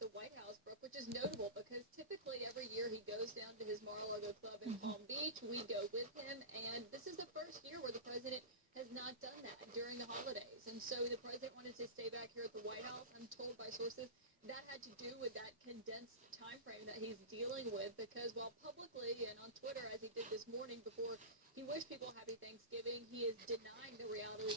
at the White House, Brooke, which is notable because typically every year he goes down to his Mar-a-Lago club in Palm Beach. We go with him, and this is the first year where the president has not done that during the holidays. And so the president wanted to stay back here at the White House. I'm told by sources that had to do with that condensed time frame that he's dealing with, because while publicly and on Twitter, as he did this morning before he wished people happy Thanksgiving, he is denying the reality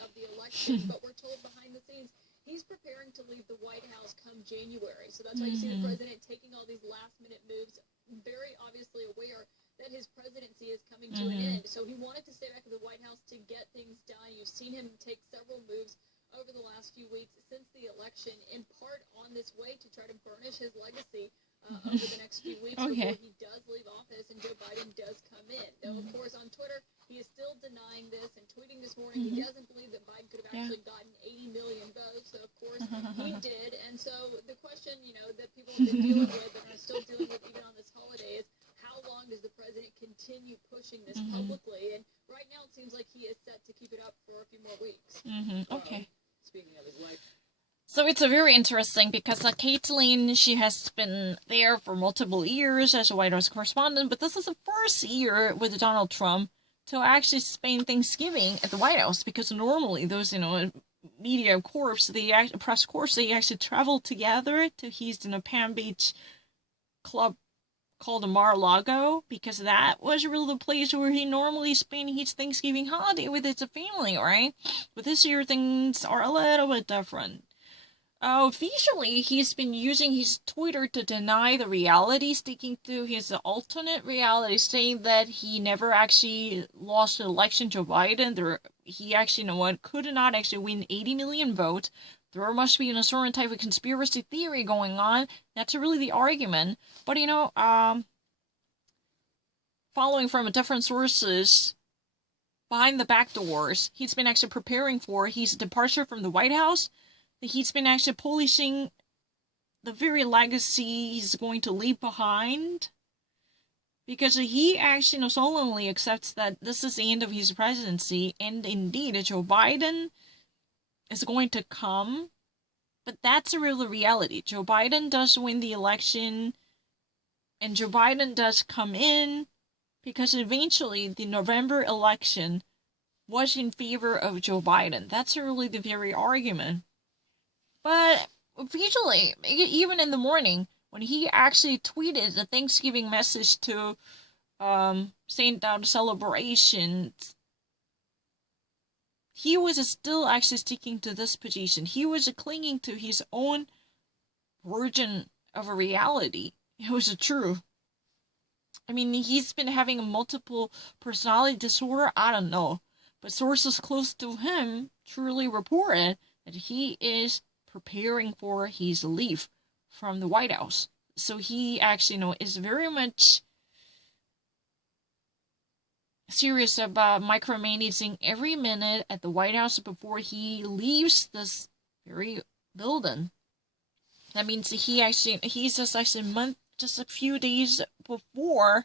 of the election. But we're told behind the scenes he's preparing to leave the White House come January. So that's why you see the president taking all these last-minute moves, very obviously aware that his presidency is coming to an end. So he wanted to stay back at the White House to get things done. You've seen him take several moves over the last few weeks since the election, in part on this way to try to burnish his legacy over the next few weeks before he does leave office and Joe Biden does come in. Though, of course, on Twitter, he is still denying this and tweeting this morning he doesn't believe that Biden could have actually gotten 80 million votes. So, of course, he did. And so the question, that people have been dealing with and are still dealing with even on this holiday is, how long does the president continue pushing this publicly? And right now it seems like he is set to keep it up for a few more weeks. Okay. Speaking of his life. So it's a very interesting because Caitlyn, she has been there for multiple years as a White House correspondent, but this is the first year with Donald Trump to actually spend Thanksgiving at the White House, because normally those, media corps, press corps, they actually travel together to his, Palm Beach club called the Mar-a-Lago, because that was really the place where he normally spent his Thanksgiving holiday with his family, right? But this year things are a little bit different. Officially, he's been using his Twitter to deny the reality, sticking to his alternate reality, saying that he never actually lost the election to Biden. He actually, could not actually win 80 million votes. There must be a certain type of conspiracy theory going on. That's really the argument. But, following from different sources, behind the back doors, he's been actually preparing for his departure from the White House. He's been actually polishing the very legacy he's going to leave behind. Because he actually solemnly accepts that this is the end of his presidency, and indeed, Joe Biden is going to come. But that's a real reality. Joe Biden does win the election, and Joe Biden does come in, because eventually the November election was in favor of Joe Biden. That's really the very argument. But usually, even in the morning, when he actually tweeted the Thanksgiving message to saying that celebrations, he was still actually sticking to this position. He was clinging to his own version of a reality. It was true. I mean, he's been having a multiple personality disorder. I don't know. But sources close to him truly reported that he is preparing for his leave from the White House. So he actually, is very much serious about micromanaging every minute at the White House before he leaves this very building. That means he's just a few days before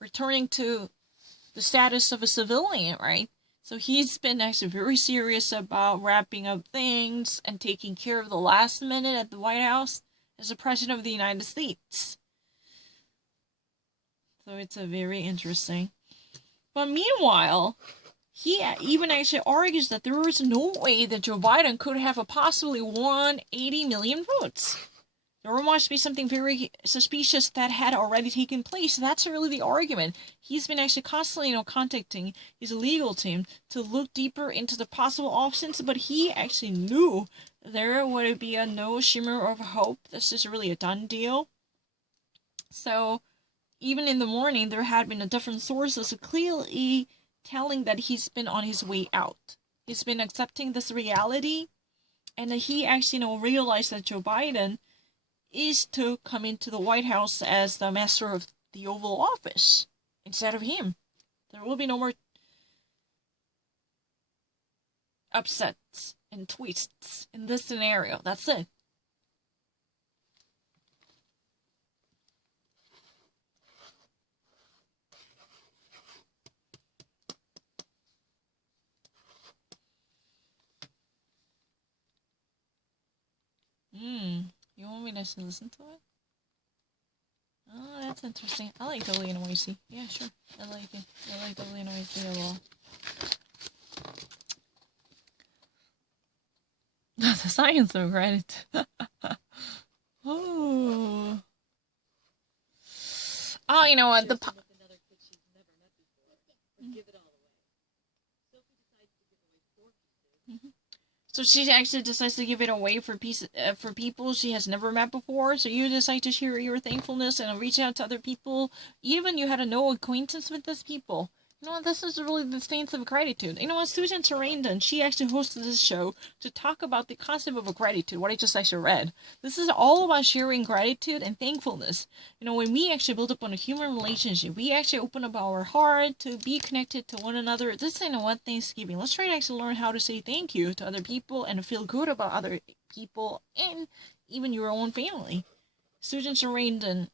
returning to the status of a civilian, right? So he's been actually very serious about wrapping up things and taking care of the last minute at the White House as the President of the United States. So it's a very interesting. But meanwhile, he even actually argues that there was no way that Joe Biden could have possibly won 80 million votes. There must be something very suspicious that had already taken place. That's really the argument. He's been actually constantly, contacting his legal team to look deeper into the possible options, but he actually knew there would be a no shimmer of hope. This is really a done deal. So, even in the morning, there had been different sources clearly telling that he's been on his way out. He's been accepting this reality, and he actually, realized that Joe Biden is to come into the White House as the master of the Oval Office instead of him. There will be no more upsets and twists in this scenario. That's it. You want me be nice to listen to it. Oh, that's interesting. I like WNYC. Yeah, sure. I like it. I like WNYC a lot. The science of gratitude. Oh. Oh, you know what? So she actually decides to give it away for people she has never met before. So you decide to share your thankfulness and reach out to other people, even you had no acquaintance with these people. You know what? This is really the stance of gratitude. You know what? Susan Sarandon, she actually hosted this show to talk about the concept of gratitude, what I just actually read. This is all about sharing gratitude and thankfulness. You know, when we actually build up on a human relationship, we actually open up our heart to be connected to one another. This is, you know what, Thanksgiving. Let's try to actually learn how to say thank you to other people and feel good about other people and even your own family. Susan Sarandon,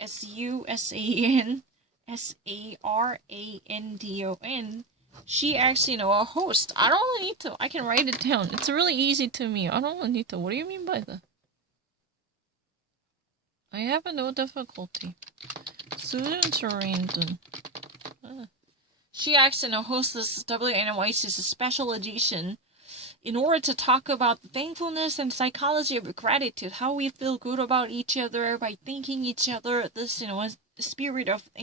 SUSAN. SARANDON. She actually, you know, a host. I don't really need to. I can write it down. It's really easy to me. I don't really need to. What do you mean by that? I have no difficulty. Susan Sarandon. She actually, you know, hosts this WNYC's special edition in order to talk about the thankfulness and psychology of gratitude, how we feel good about each other by thanking each other. This, you know, spirit of